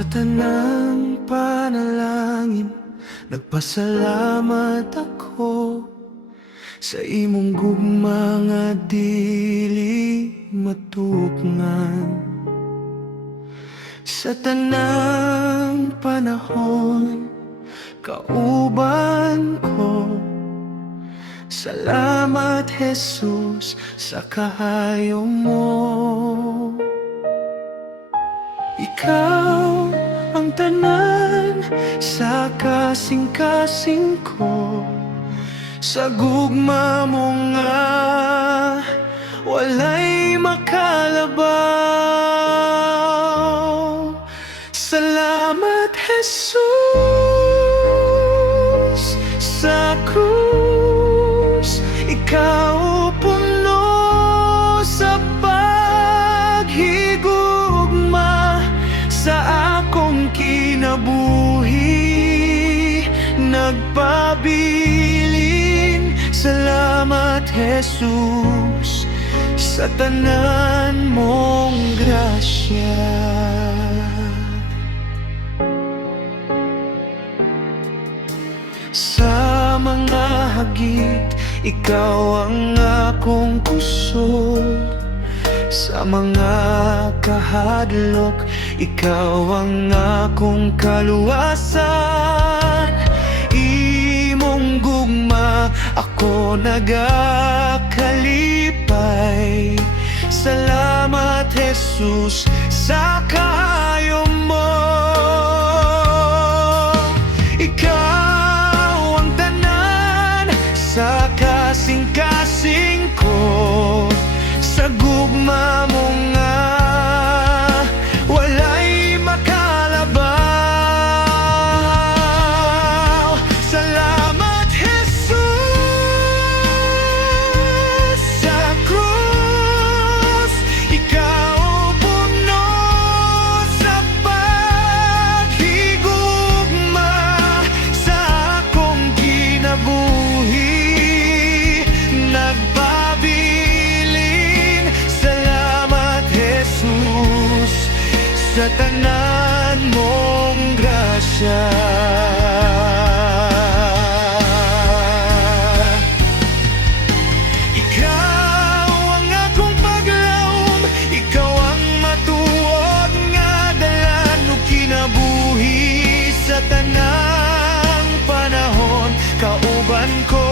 Sa tanang panalangin, nagpasalamat ako sa imong gugma nga dili matukngan. Sa tanang panahon, kauban ko. Salamat Jesus sa kahayo mo. Ikaw ang tanan sa kasing-kasing ko. Sa gugma mo nga walay makalabaw. Salamat Jesus sa krus. Ikaw puno sa paghigugma sa akong kinabuhi. Nagpabilin, salamat Jesus sa tanan mong grasya. Sa mga hagit, ikaw ang akong kusog. Sa mga kahadlok, ikaw ang akong kaluwasan. Imong gugma ako nagakalipay. Salamat Jesus sa kahayo mo. Ikaw ang tanan sa kasing-kasing ko. Sa gugma mo nga walay makalabaw. Salamat Jesus sa krus. Ikaw puno sa paghigugma sa akong kinabuhi. Nagpabilin, salamat Jesus sa tanan mong grasya. Ikaw ang akong paglaom, ikaw ang matuod nga dalan o kinabuhi. Sa tanang panahon, kauban ko.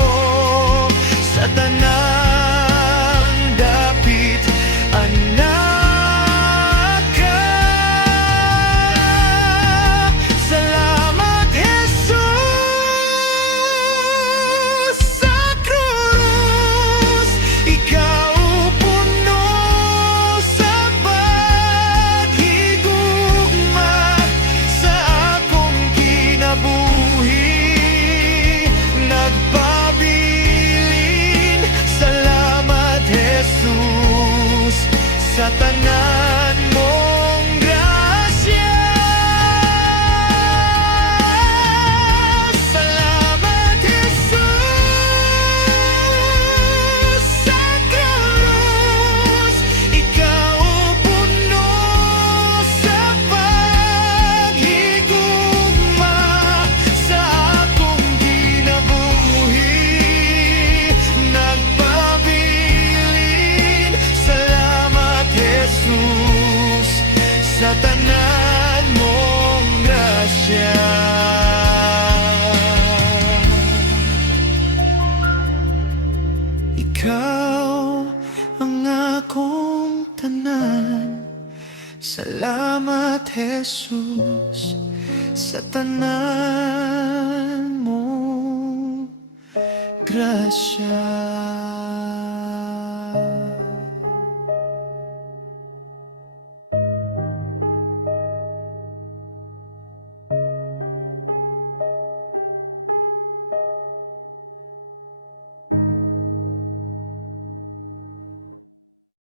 Sa tanang dapit, anak ka. Salamat Jesus sa krus. Ikaw puno sa paghigugma sa akong kinabuhi. Nagpabilin, salamat Jesus sa tanan mong grasya. Salamat Jesus sa krus. Ikaw puno sa paghigugma sa akong kinabuhi. Nagpabilin, salamat Jesus sa tanan mong grasya. Ikaw ang akong tanan. Salamat Jesus sa tanan mong grasya.